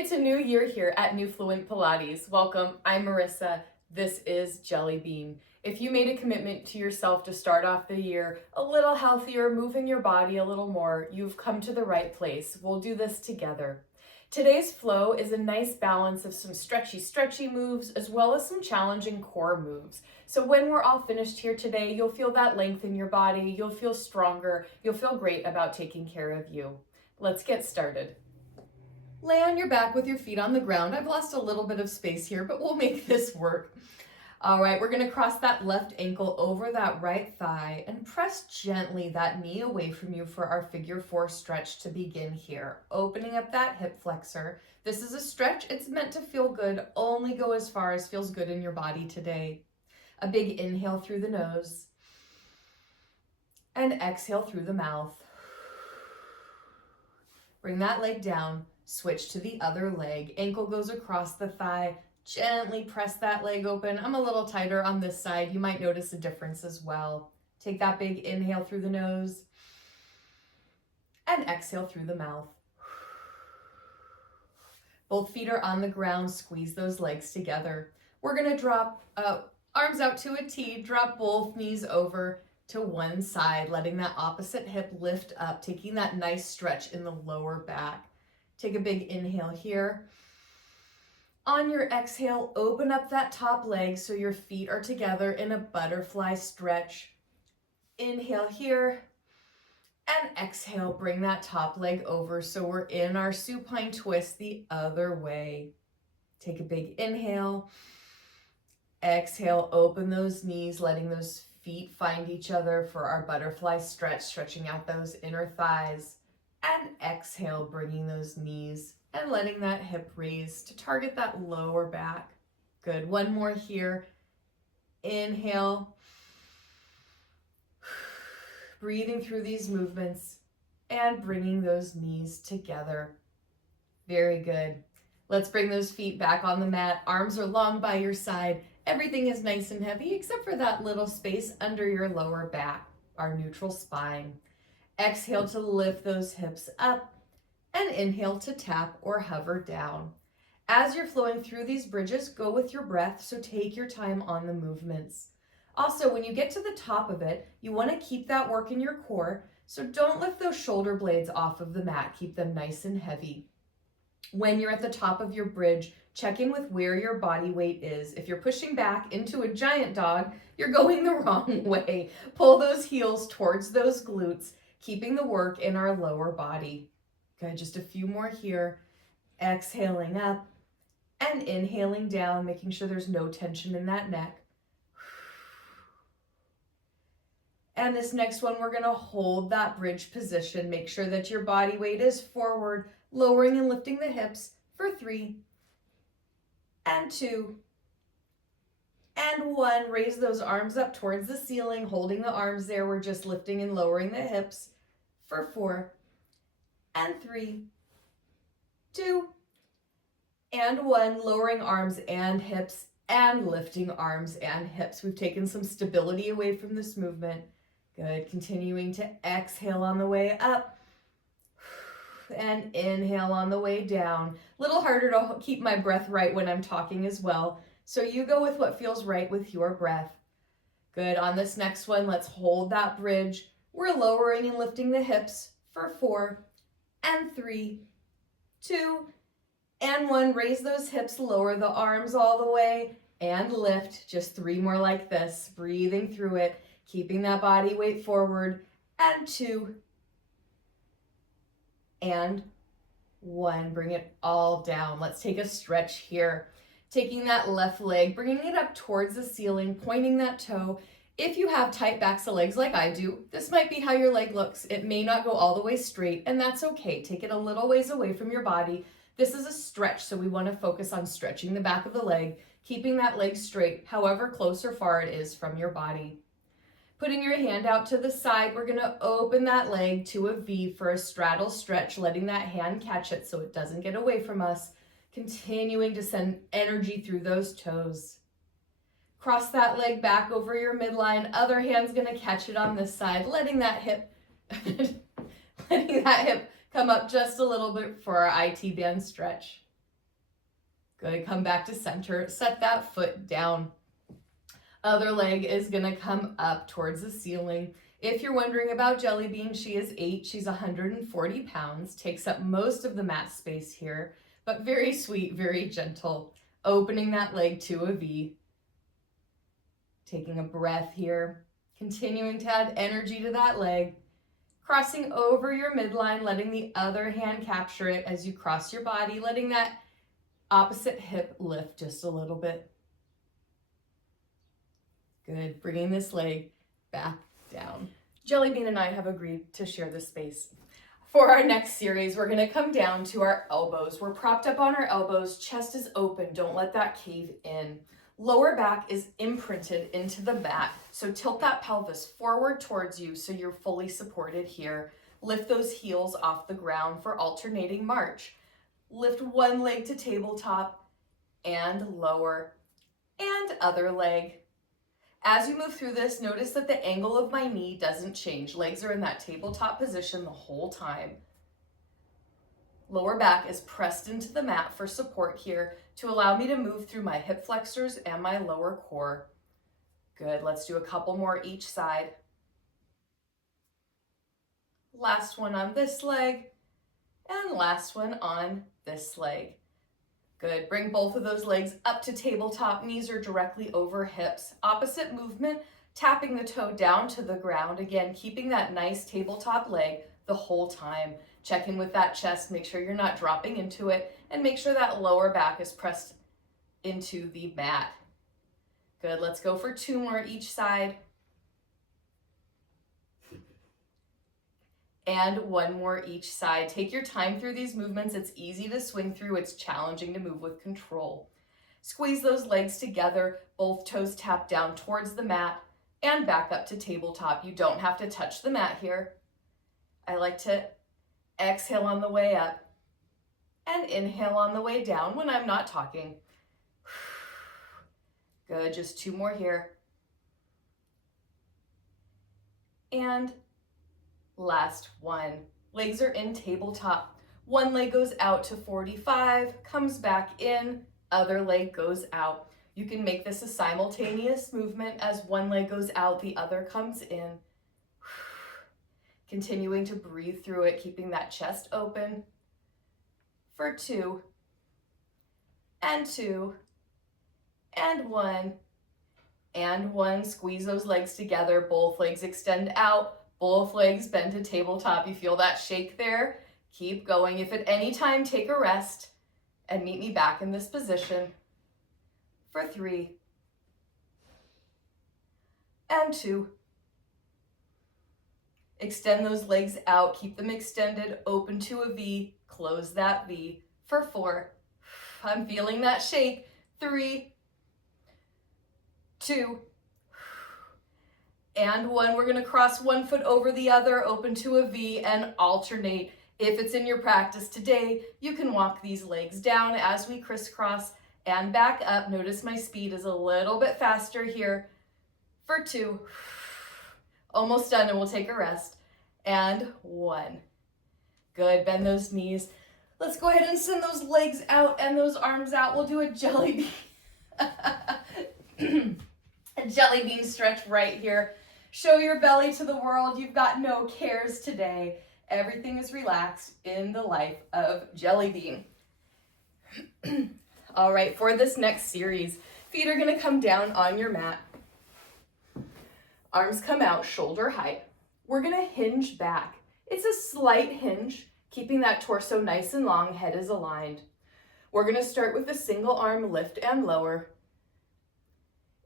It's a new year here at Newfluent Pilates. Welcome, I'm Marissa. This is Jellybean. If you made a commitment to yourself to start off the year a little healthier, moving your body a little more, you've come to the right place. We'll do this together. Today's flow is a nice balance of some stretchy moves as well as some challenging core moves. So when we're all finished here today, you'll feel that length in your body, you'll feel stronger, you'll feel great about taking care of you. Let's get started. Lay on your back with your feet on the ground. I've lost a little bit of space here, but we'll make this work. All right, we're gonna cross that left ankle over that right thigh and press gently that knee away from you for our figure 4 stretch to begin here. Opening up that hip flexor. This is a stretch, it's meant to feel good. Only go as far as feels good in your body today. A big inhale through the nose and exhale through the mouth. Bring that leg down. Switch to the other leg. Ankle goes across the thigh. Gently press that leg open. I'm a little tighter on this side. You might notice a difference as well. Take that big inhale through the nose and exhale through the mouth. Both feet are on the ground. Squeeze those legs together. We're going to drop arms out to a T. Drop both knees over to one side, letting that opposite hip lift up, taking that nice stretch in the lower back. Take a big inhale here. On your exhale, open up that top leg so your feet are together in a butterfly stretch. Inhale here and exhale, bring that top leg over so we're in our supine twist the other way. Take a big inhale. Exhale, open those knees, letting those feet find each other for our butterfly stretch, stretching out those inner thighs. And exhale, bringing those knees and letting that hip raise to target that lower back. Good. One more here. Inhale. Breathing through these movements and bringing those knees together. Very good. Let's bring those feet back on the mat. Arms are long by your side. Everything is nice and heavy except for that little space under your lower back, our neutral spine. Exhale to lift those hips up and inhale to tap or hover down. As you're flowing through these bridges, go with your breath, so take your time on the movements. Also, when you get to the top of it, you want to keep that work in your core, so don't lift those shoulder blades off of the mat. Keep them nice and heavy. When you're at the top of your bridge, check in with where your body weight is. If you're pushing back into a giant dog, you're going the wrong way. Pull those heels towards those glutes, keeping the work in our lower body. Good, just a few more here. Exhaling up and inhaling down, making sure there's no tension in that neck. And this next one, we're gonna hold that bridge position. Make sure that your body weight is forward, lowering and lifting the hips for 3 and 2 and 1. Raise those arms up towards the ceiling, holding the arms there. We're just lifting and lowering the hips for 4 and 3, 2 and 1. Lowering arms and hips and lifting arms and hips. We've taken some stability away from this movement. Good. Continuing to exhale on the way up and inhale on the way down. A little harder to keep my breath right when I'm talking as well. So you go with what feels right with your breath. Good. On this next one, let's hold that bridge. We're lowering and lifting the hips for 4 and 3, 2 and 1. Raise those hips, lower the arms all the way and lift. Just 3 more like this. Breathing through it, keeping that body weight forward. And 2 and 1. Bring it all down. Let's take a stretch here. Taking that left leg, bringing it up towards the ceiling, pointing that toe. If you have tight backs of legs like I do, this might be how your leg looks. It may not go all the way straight, and that's okay. Take it a little ways away from your body. This is a stretch, so we want to focus on stretching the back of the leg, keeping that leg straight, however close or far it is from your body. Putting your hand out to the side, we're going to open that leg to a V for a straddle stretch, letting that hand catch it so it doesn't get away from us. Continuing to send energy through those toes. Cross that leg back over your midline. Other hand's gonna catch it on this side, letting that hip come up just a little bit for our IT band stretch. Good, come back to center, set that foot down. Other leg is gonna come up towards the ceiling. If you're wondering about Jellybean, she is 8, she's 140 pounds, takes up most of the mat space here, but very sweet, very gentle. Opening that leg to a V. Taking a breath here, continuing to add energy to that leg. Crossing over your midline, letting the other hand capture it as you cross your body, letting that opposite hip lift just a little bit. Good, bringing this leg back down. Jellybean and I have agreed to share this space. For our next series, we're gonna come down to our elbows. We're propped up on our elbows, chest is open, don't let that cave in. Lower back is imprinted into the mat, so tilt that pelvis forward towards you so you're fully supported here. Lift those heels off the ground for alternating march. Lift one leg to tabletop and lower, and other leg. As you move through this, notice that the angle of my knee doesn't change. Legs are in that tabletop position the whole time. Lower back is pressed into the mat for support here to allow me to move through my hip flexors and my lower core. Good, let's do a couple more each side. Last one on this leg, and last one on this leg. Good, bring both of those legs up to tabletop, knees are directly over hips. Opposite movement, tapping the toe down to the ground. Again, keeping that nice tabletop leg the whole time. Checking with that chest, make sure you're not dropping into it, and make sure that lower back is pressed into the mat. Good, let's go for 2 more each side. And 1 more each side. Take your time through these movements. It's easy to swing through. It's challenging to move with control. Squeeze those legs together, both toes tap down towards the mat and back up to tabletop. You don't have to touch the mat here. I like to exhale on the way up and inhale on the way down when I'm not talking. Good, just 2 more here. And last one. Legs are in tabletop. One leg goes out to 45, comes back in, other leg goes out. You can make this a simultaneous movement. As one leg goes out, the other comes in. Continuing to breathe through it, keeping that chest open for 2, and 2, and 1, and 1. Squeeze those legs together. Both legs extend out. Both legs bend to tabletop. You feel that shake there? Keep going. If at any time, take a rest and meet me back in this position for 3, and 2. Extend those legs out. Keep them extended, open to a V. Close that V for 4. I'm feeling that shake. 3, 2, and 1. We're gonna cross one foot over the other, open to a V, and alternate. If it's in your practice today, you can walk these legs down as we crisscross and back up. Notice my speed is a little bit faster here for 2. Almost done, and we'll take a rest. And 1. Good, bend those knees. Let's go ahead and send those legs out and those arms out. We'll do a jelly bean. A jelly bean stretch right here. Show your belly to the world. You've got no cares today. Everything is relaxed in the life of Jellybean. All right, for this next series, feet are gonna come down on your mat. Arms come out shoulder height. We're gonna hinge back. It's a slight hinge, keeping that torso nice and long, head is aligned. We're gonna start with a single arm lift and lower.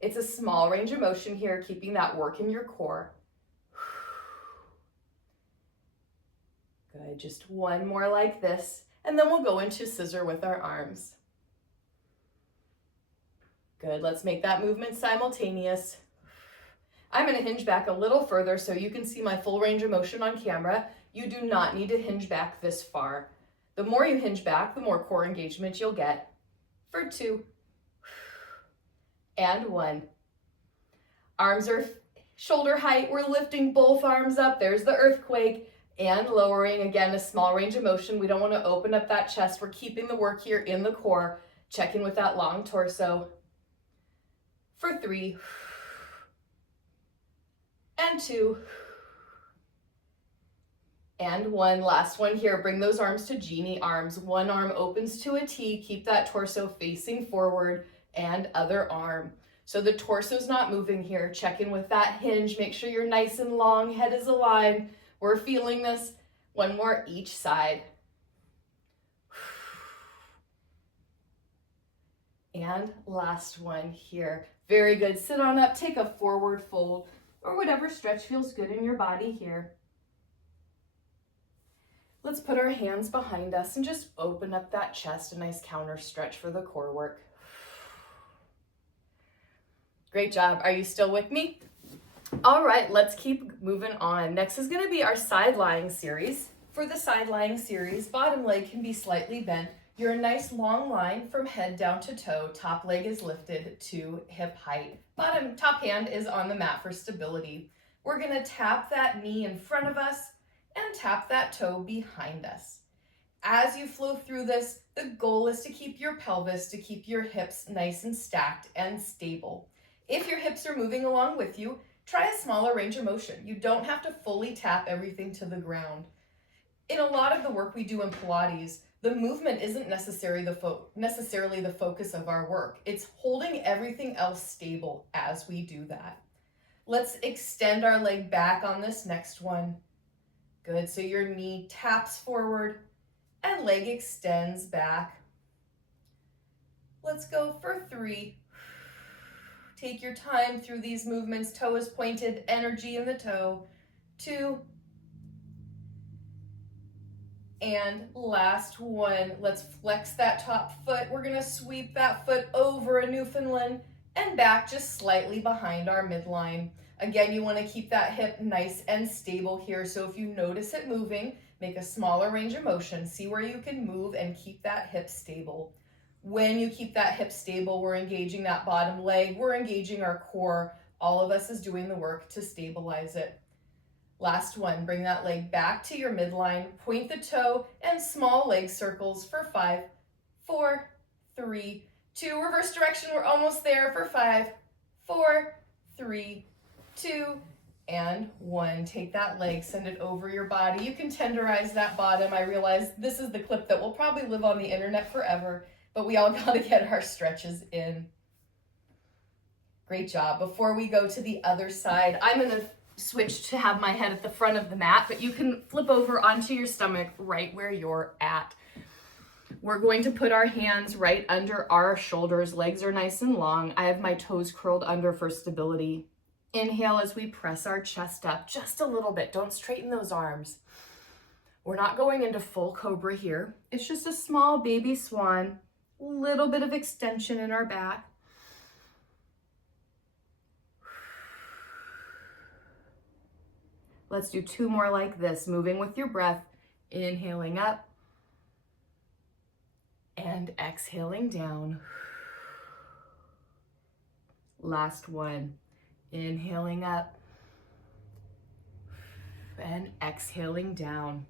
It's a small range of motion here, keeping that work in your core. Good, just 1 more like this, and then we'll go into scissor with our arms. Good, let's make that movement simultaneous. I'm gonna hinge back a little further so you can see my full range of motion on camera. You do not need to hinge back this far. The more you hinge back, the more core engagement you'll get. For 2, and 1. Arms are shoulder height. We're lifting both arms up. There's the earthquake, and lowering. Again, a small range of motion. We don't want to open up that chest. We're keeping the work here in the core. Check in with that long torso for 3 and 2 and 1. Last one here. Bring those arms to genie arms. One arm opens to a T. Keep that torso facing forward, and other arm. So the torso's not moving here. Check in with that hinge. Make sure you're nice and long. Head is aligned. We're feeling this. One more each side. And last one here. Very good. Sit on up. Take a forward fold or whatever stretch feels good in your body here. Let's put our hands behind us and just open up that chest. A nice counter stretch for the core work. Great job. Are you still with me? All right, let's keep moving on. Next is going to be our side lying series. For the side lying series, bottom leg can be slightly bent. You're a nice long line from head down to toe. Top leg is lifted to hip height. Top hand is on the mat for stability. We're going to tap that knee in front of us and tap that toe behind us. As you flow through this, the goal is to keep your pelvis, to keep your hips nice and stacked and stable. If your hips are moving along with you, try a smaller range of motion. You don't have to fully tap everything to the ground. In a lot of the work we do in Pilates, the movement isn't necessarily the focus of our work. It's holding everything else stable as we do that. Let's extend our leg back on this next one. Good, so your knee taps forward and leg extends back. Let's go for 3. Take your time through these movements. Toe is pointed, energy in the toe. 2. And last one. Let's flex that top foot. We're going to sweep that foot over a Newfoundland and back just slightly behind our midline. Again, you want to keep that hip nice and stable here. So if you notice it moving, make a smaller range of motion. See where you can move and keep that hip stable. When you keep that hip stable, we're engaging that bottom leg. We're engaging our core. All of us is doing the work to stabilize it. Last one, bring that leg back to your midline, point the toe, and small leg circles for 5, 4, 3, 2. Reverse direction, we're almost there for 5, 4, 3, 2, and 1. Take that leg, send it over your body. You can tenderize that bottom. I realize this is the clip that will probably live on the internet forever, but we all got to get our stretches in. Great job. Before we go to the other side, I'm going to switch to have my head at the front of the mat, but you can flip over onto your stomach right where you're at. We're going to put our hands right under our shoulders. Legs are nice and long. I have my toes curled under for stability. Inhale as we press our chest up just a little bit. Don't straighten those arms. We're not going into full cobra here. It's just a small baby swan. A little bit of extension in our back. Let's do 2 more like this, moving with your breath, inhaling up and exhaling down. Last one, inhaling up and exhaling down.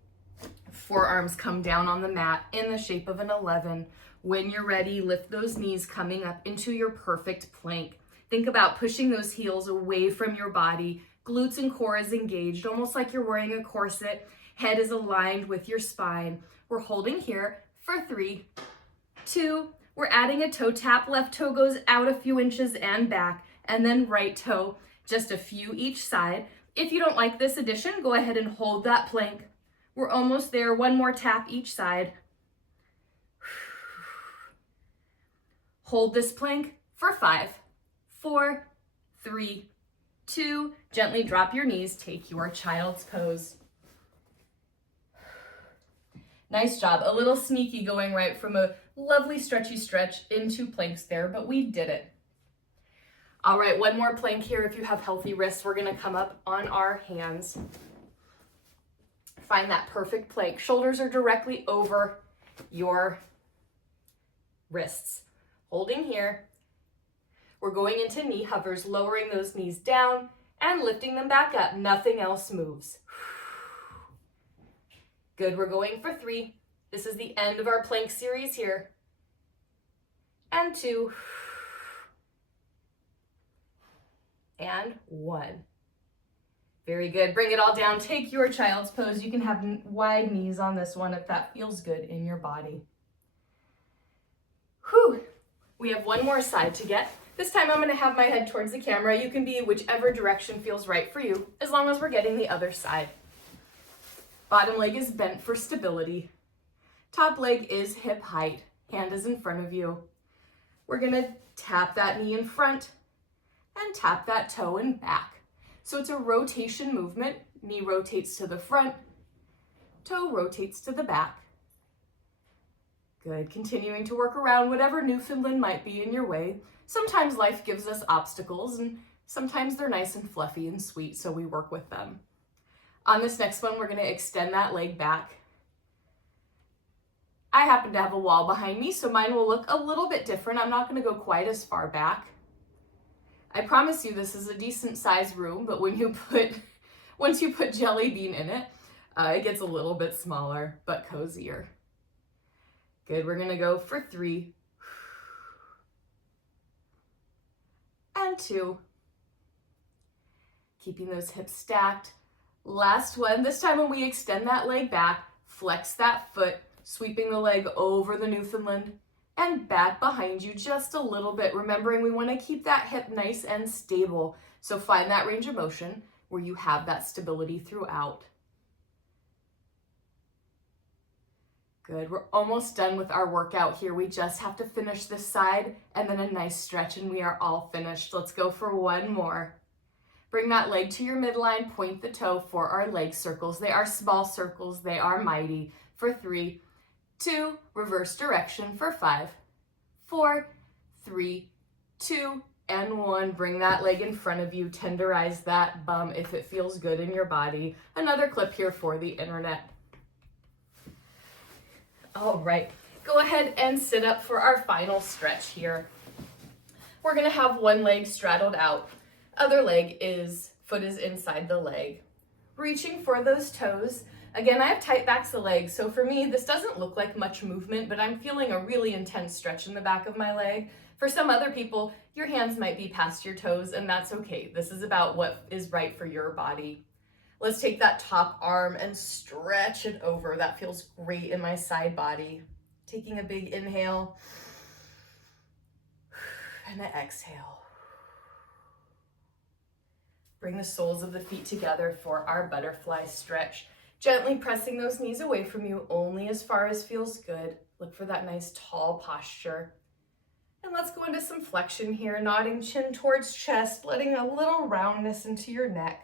Forearms come down on the mat in the shape of an 11. When you're ready, lift those knees coming up into your perfect plank. Think about pushing those heels away from your body. Glutes and core is engaged, almost like you're wearing a corset. Head is aligned with your spine. We're holding here for 3, 2. We're adding a toe tap. Left toe goes out a few inches and back, and then right toe, just a few each side. If you don't like this addition, go ahead and hold that plank. We're almost there. One more tap each side. Hold this plank for 5, 4, 3, 2. Gently drop your knees. Take your child's pose. Nice job. A little sneaky going right from a lovely stretchy stretch into planks there, but we did it. All right, one more plank here. If you have healthy wrists, we're going to come up on our hands. Find that perfect plank. Shoulders are directly over your wrists. Holding here. We're going into knee hovers, lowering those knees down and lifting them back up. Nothing else moves. Good, we're going for 3. This is the end of our plank series here. and 2, and 1. Very good. Bring it all down. Take your child's pose. You can have wide knees on this one if that feels good in your body. Whew. We have one more side to get. This time I'm going to have my head towards the camera. You can be whichever direction feels right for you, as long as we're getting the other side. Bottom leg is bent for stability. Top leg is hip height. Hand is in front of you. We're going to tap that knee in front and tap that toe in back. So it's a rotation movement. Knee rotates to the front, toe rotates to the back. Good. Continuing to work around whatever Newfoundland might be in your way. Sometimes life gives us obstacles, and sometimes they're nice and fluffy and sweet, so we work with them. On this next one, we're going to extend that leg back. I happen to have a wall behind me, so mine will look a little bit different. I'm not going to go quite as far back. I promise you this is a decent sized room, but once you put Jellybean in it, it gets a little bit smaller, but cozier. Good, we're gonna go for 3, and 2. Keeping those hips stacked. Last one, this time when we extend that leg back, flex that foot, sweeping the leg over the Newfoundland and back behind you just a little bit. Remembering we wanna keep that hip nice and stable. So find that range of motion where you have that stability throughout. Good, we're almost done with our workout here. We just have to finish this side and then a nice stretch and we are all finished. Let's go for one more. Bring that leg to your midline, point the toe for our leg circles. They are small circles, they are mighty. For 3, 2, reverse direction for 5, 4, 3, 2, and 1. Bring that leg in front of you. Tenderize that bum if it feels good in your body. Another clip here for the internet. All right, go ahead and sit up for our final stretch here. We're gonna have one leg straddled out. Other foot is inside the leg. Reaching for those toes. Again, I have tight backs of legs, so for me, this doesn't look like much movement, but I'm feeling a really intense stretch in the back of my leg. For some other people, your hands might be past your toes, and that's okay. This is about what is right for your body. Let's take that top arm and stretch it over. That feels great in my side body. Taking a big inhale and an exhale. Bring the soles of the feet together for our butterfly stretch. Gently pressing those knees away from you only as far as feels good. Look for that nice tall posture. And let's go into some flexion here, nodding chin towards chest, letting a little roundness into your neck.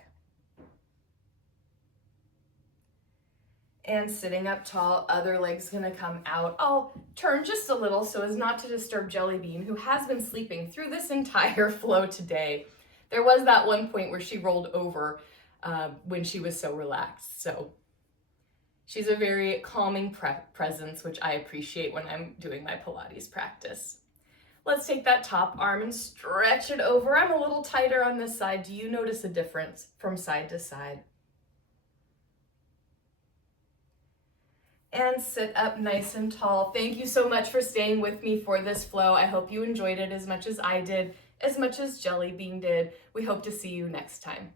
And sitting up tall, other leg's gonna come out. I'll turn just a little so as not to disturb Jellybean, who has been sleeping through this entire flow today. There was that one point where she rolled over when she was so relaxed. So she's a very calming presence, which I appreciate when I'm doing my Pilates practice. Let's take that top arm and stretch it over. I'm a little tighter on this side. Do you notice a difference from side to side? And sit up nice and tall. Thank you so much for staying with me for this flow. I hope you enjoyed it as much as I did, as much as Jellybean did. We hope to see you next time.